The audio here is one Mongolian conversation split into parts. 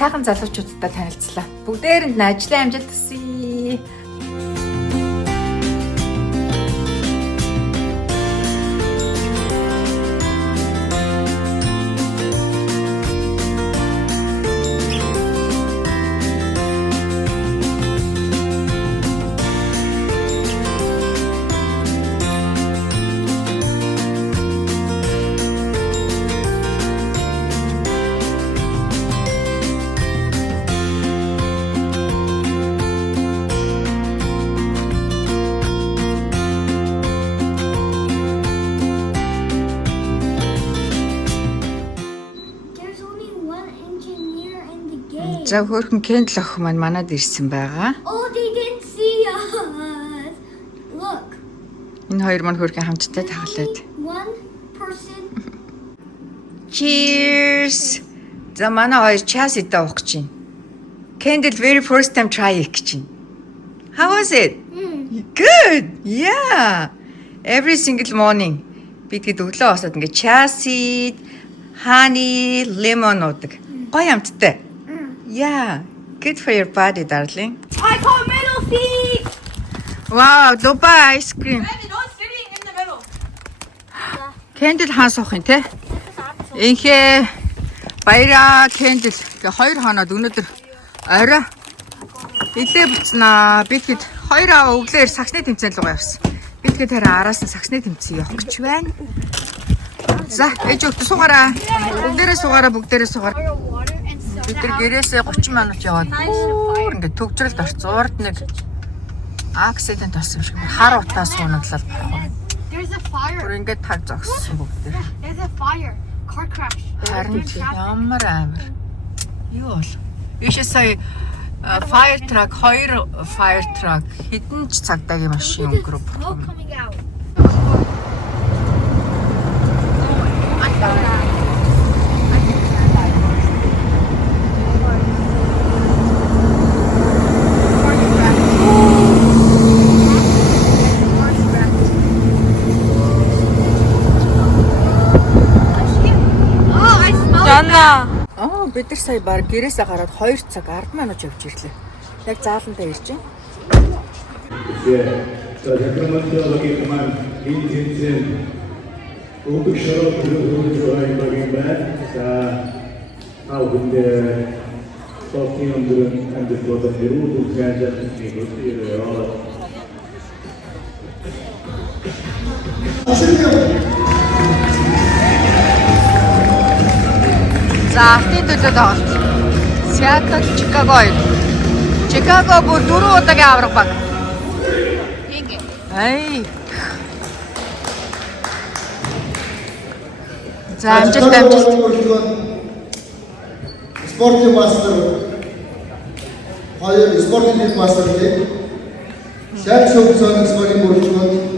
сайхан залуучуудтай танилцлаа. Бүгдээрэнд нь ажлын амжилт хүсье. За хөөрхөн Кендл охин маань манад ирсэн байгаа. Oh, they didn't see us. Look. Энэ хоёр маань хөөрхөн хамтдаа таглаад. One person. Cheers. За манай хоёр час идэ уух гэж байна. Кендл very first time try хийх гэж байна. How was it? Good. Yeah. Every single morning бид өглөө босоод ингээ часид, honey, lemon уудаг. Гоё амттай. Yeah, good for your body, darling. I call middle seat. Wow, Dubai ice cream. Baby, don't sitting in the middle. Кендл хаан суух юм те. Инхээ баяраа Кендл. Гэ 2 хоноод өнөөдөр орой илээ буцнаа. Бид хэд 2 өглөөр саксны тэмцээн рүү явсан. Бид хэд харин араас нь саксны тэмцээн явах гэж байна. За, ээж өгт суугаараа. Бүгдээрээ суугаараа. Бид тэр гэрээсээ 30 минут яваад бүр ингээд төгжрөлд орцсон. Урд нэг акцидент болсон юм шиг хар утаа суунаглал болох. There's a fire. Бүр ингээд таг зогссон бүгдээр. There's a fire. Car crash. Харин ямар амар. Юу бол? Ийшээ сая fire truck 2 fire truck хэдэн ч цагдаагийн машин өнгөрөв. Smoke coming out. Бид нар сая баг гэрээсээ гараад 2 цаг 10 минут явж ирлээ. Яг зааландаа ирж байна. За Закармантиологийн энэ тэмцээн өдөр шороо хөрөөр байгаа байна. За аудио сотын өндөр амьд болоод ирүүл үгсээр хэлээ. За автын төлөө тоглолт. Seattle, Chicago. Chicago бүр 4 удаагийн авраг баг. Ай. За амжилт. Спортын мастер. Хоёр спортын мастер дээ. Сайн шоуцон спортын бүрэлдэхүүн.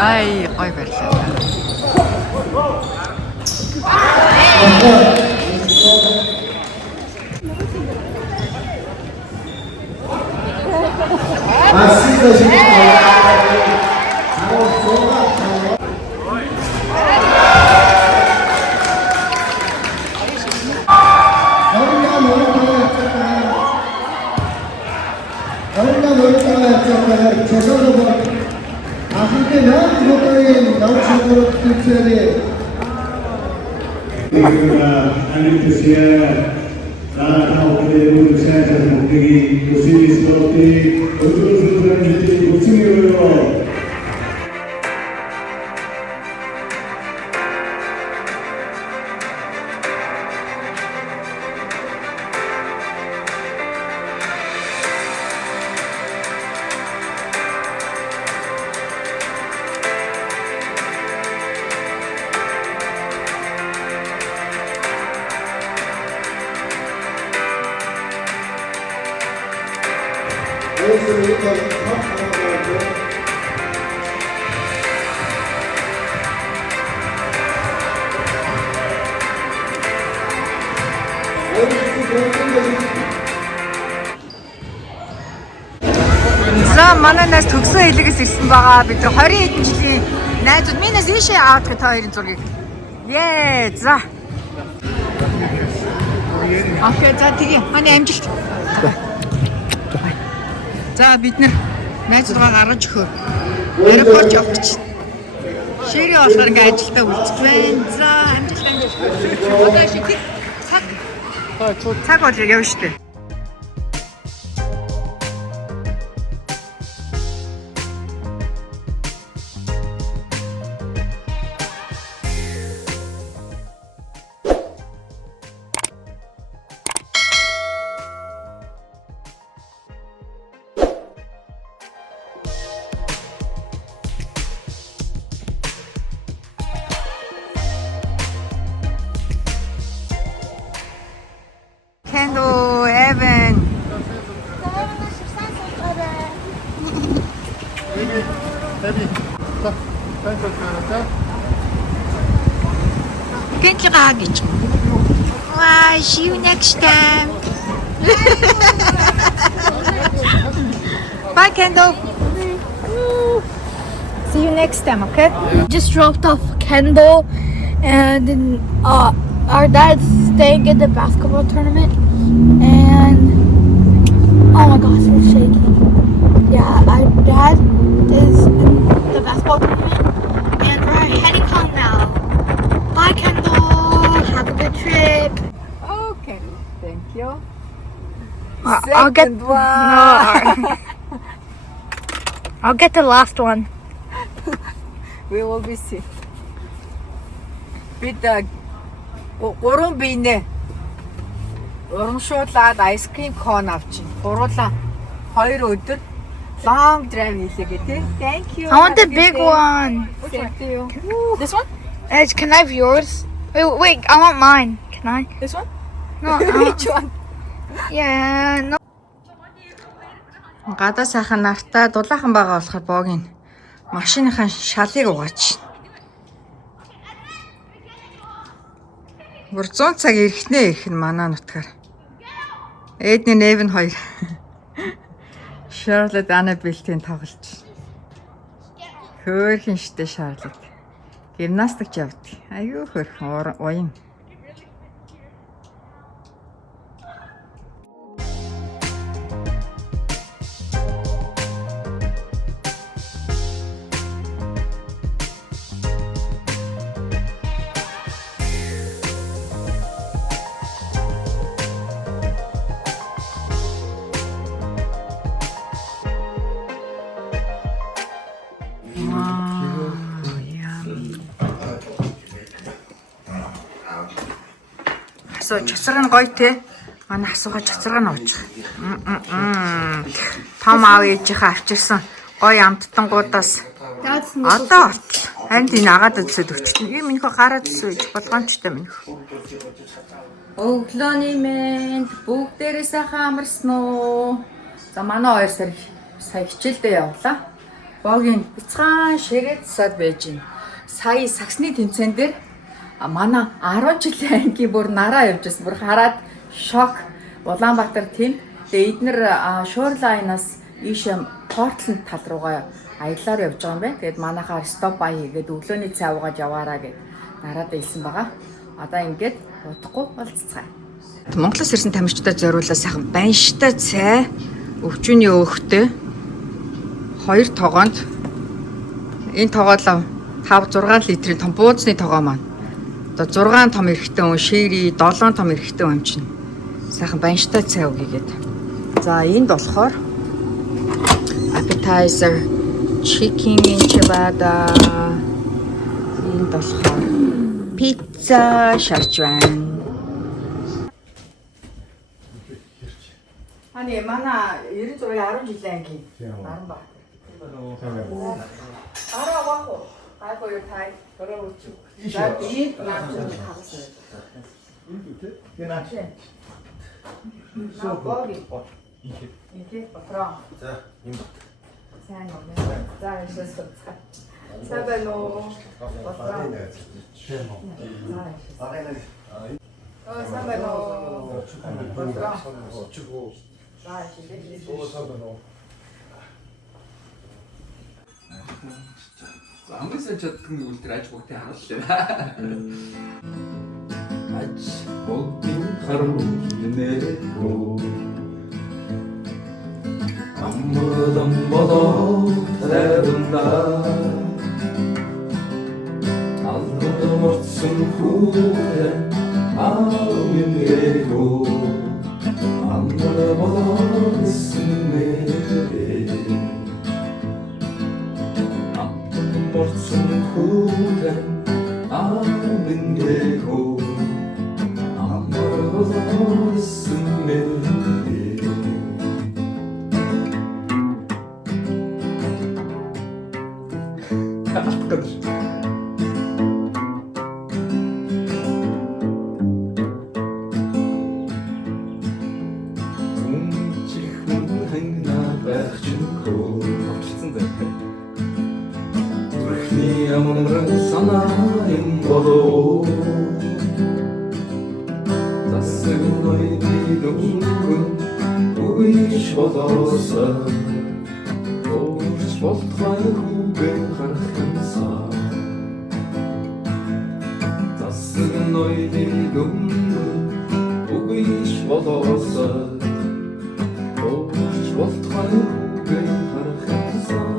Ай, гой баярлалаа. За манайнаас төгсөө хэлгээс ирсэн байгаа. Бид нар 20 хэдэн жилийн найзууд. Минаас ийшээ аваад та хоёрын зургийг. Ее. За. Окей, за тэгээ. Ханы амжилт. За бид нар найзуугаа гаргаж өгөө. Аэропорт явчих. Ширээ болохоор ингээ ажилдаа үлдчих байна. За амжилт. Одоо шиг цаг болж явна шүү дээ. Кендо, Эвен. Кенчигаа гэж. Bye, see you next time. Bye, Kendall. See you next time, okay? Just dropped off Kendall, and then, our dad's staying in the basketball tournament, and oh my gosh, we're shaking. Yeah, our dad is in the basketball tournament, and we're heading home now. Bye, Kendall. Have a good trip. Okay, thank you. I'll get I'll get the last one. We will be see. Бид гурван биенээ урамшуулаад айскрим кон авчин. Гурлаа 2 өдөр long drive хийлээгээ тий. Thank you. I want the big one. Thank you. This one? Can I have yours? Wait, I want mine. Can I? This one? No. Which one? Yeah, no. Гадаа сайхан нартай дулаахан байгаа болохоор боогийн машиныхаа шалыг угаач. Бүр 100 цаг ирэхнээ их нь манаа нутгаар. Эдний Невен 2. Charlotte Annabelle-ийн тоглож. Хөөрхөн штэ Charlotte. Гимнастик явдаг. Аюу хөөрхөн уян. Чацраг нь гоё те. Манай асуугаа чацраг нь уучих. Том аав ээжийнхээ авчирсан гоё амттангуудаас одоо харин энэ агаад өсөд өчтөн. Ийм минийхөө гараад өсөж болгоомжтой минийх. Өглөөний мэнд бүгдээрээ сайхан амарсан уу? За манай 2 сар сая хичээлдээ явлаа. Богийн бяцхан ширэт сад байж гин. Сая саксны тэмцээн дээр манай 10 жилийн анги бүр нараа явжсэн. Бүр хараад шок. Улаанбаатар тэнд. Тэгээ эднэр Shoreline-аас ийшээ Portland тал руугаа аяллаар явж байгаа юм байна. Тэгээд манайхаар стоп бай хийгээд өглөөний цай уугаад яваараа гэд нараадаа хэлсэн байгаа. Одоо ингээд удахгүй болцгаая. Монголоос ирсэн тамирчдад зориулаад сайхан банштай цай, өвчүүний өөхтэй 2 тогоонд энэ тоогоолоо 5-6 литрийн том бууцны тогоо маань. Одоо 6 том эрэхтэй хүн шири, 7 том эрэхтэй хүн чинь сайхан банштай цай өгьгээд. За энд болохоор appetizer chicken enchilada. Энд болохоор pizza шарж байна. Ани манай 96 10 жилийн анги 10 баг. Араа вахо. Айгүй тай. За би наачсан хавсан. Гэнаач. Соо боги. Инхи патрон. За юм. Сайн юм. За яшээс цаа. Сабэло. Патрон. Сайн байна уу? Амгүйсэн чаддгийн үлдэр аж бүгдээ харууллаа. Аж бүгдийн харуулнэхөө. Аммадан бодоо тавнаа. Алдан морцсон хүүхэн аавинэхөө. Аммаа бодоо снээ. Bortsen hoden avingeho amorolsen med санаан болоо засаг ноёны дүнгэн үгүйш болоосаа өөрч болтгой хүүгэн харахынсаа засаг ноёны дүнгэн үгүйш болоосаа өөрч болтгой хүүгэн харахынсаа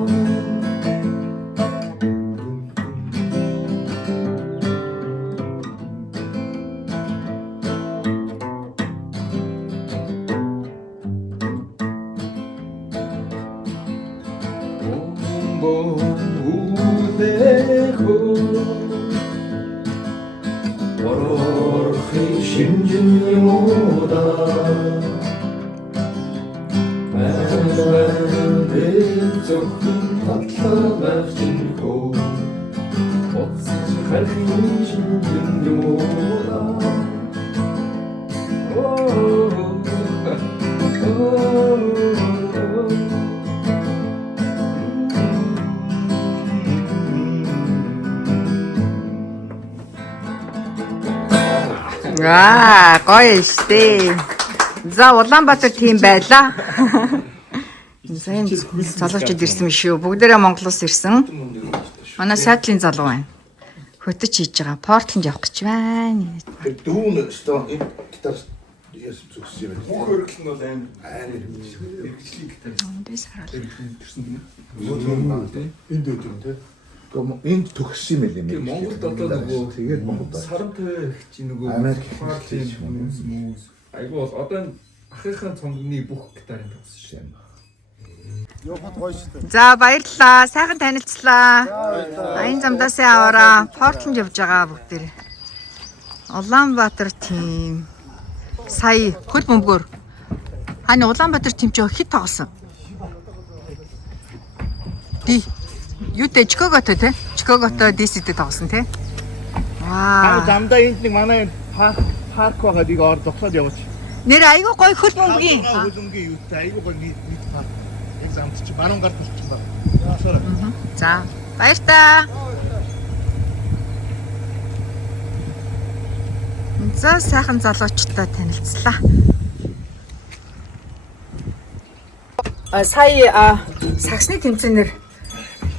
Гоё штэ. За Улаанбаатар тийм байлаа. Сайн залуучууд ирсэн юм шүү. Бүгдээрээ Монголоос ирсэн. Манай сайдлын залуу байна. Хөтөч хийж байгаа. Портланд явах гэж байна. Дүүн өстөө энэ гитар яс зүгс юм. Бүх хөргөл нь бол амар мэрэгжлийн гитар. Эндээс харуул. Төрсөн юм. Энд өөдрөн тий. Энд төгссөн юм байл юм. Тийм Монголд одоо нөгөө тэгээд Монголд сарантай чи нөгөө Америк хүмүүс айгу бол одоо ахыхын цомгны бүх гитарын төгссөн шээ. За баярлалаа. Сайхан танилцлаа. Аян замдаас аваараа Портланд явж байгаа бүгдээр. Улаанбаатар тим. Сая хөл бөмбөгөр. Хань Улаанбаатар тим ч хит тоглосон. Ди юутэй Чикаготой те? Чикаготой DC-тэй тоглосон те? Аа. Замдаа энд нэг манай парк байгаа дийг ор зогсоод яваач. Нэр айгүй гоё хөл бөмбөгийн. Хөлбөмбөгийн юутай айгүй гоё нийт парк. Яг замд чи баруун гарт болчих ба. За баяр та. За сайхан залуучтай танилцлаа. Сая саксны тэмцээнээр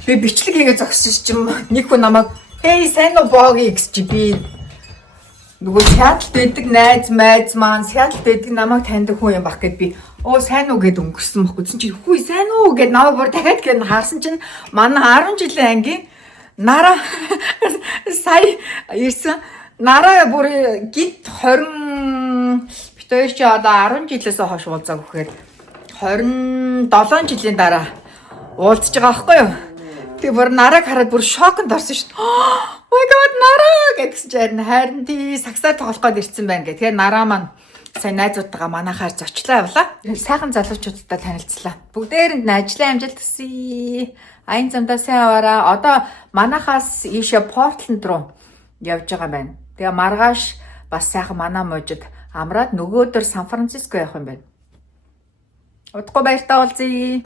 би бичлэг хийгээ зогссон чинь нэг хүн намайг "Эй сайн уу бооги" гэж би нөгөө Сиэтлд байдаг найз маань Сиэтлд байдаг намайг таньдаг хүн юм баг гэд би сайн уу гэд өнгөрсөн байхгүй чинь хүү сайн уу гэд намайг бүр дахиад гээд харсан чинь манай 10 жилийн ангийн Нара сая ирсэн Нара бүр гид 20 бит хоёр чи одоо 10 жилээс хойш уулзааг гэхээр 27 жилийн дараа уулзж байгаа байхгүй юу. Тэгээ бүр Нараг хараад бүр шоконд орсон шүү дээ. Oh my god Нараг гэсэн чинь харин тий саксаар тоглох гээд ирсэн байна гэх. Тэгэхээр Нараа маань сайн найзуудтайгаа манайхаар зочлоо явлаа. Сайхан залуучуудтай танилцлаа. Бүгдээрэнд нь ажлын амжилт хүсье. Аян замдаа сайн аваараа. Одоо манайхаас ийшээ Портланд руу явж байгаа юм байна. Тэгээ маргааш бас сайхан манаа мужид амраад нөгөөдөр Сан Франциско явах юм байна. Удахгүй баяртай уулзъя.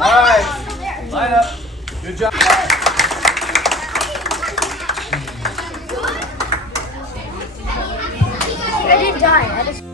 All right, line up. Good job. I didn't die. I just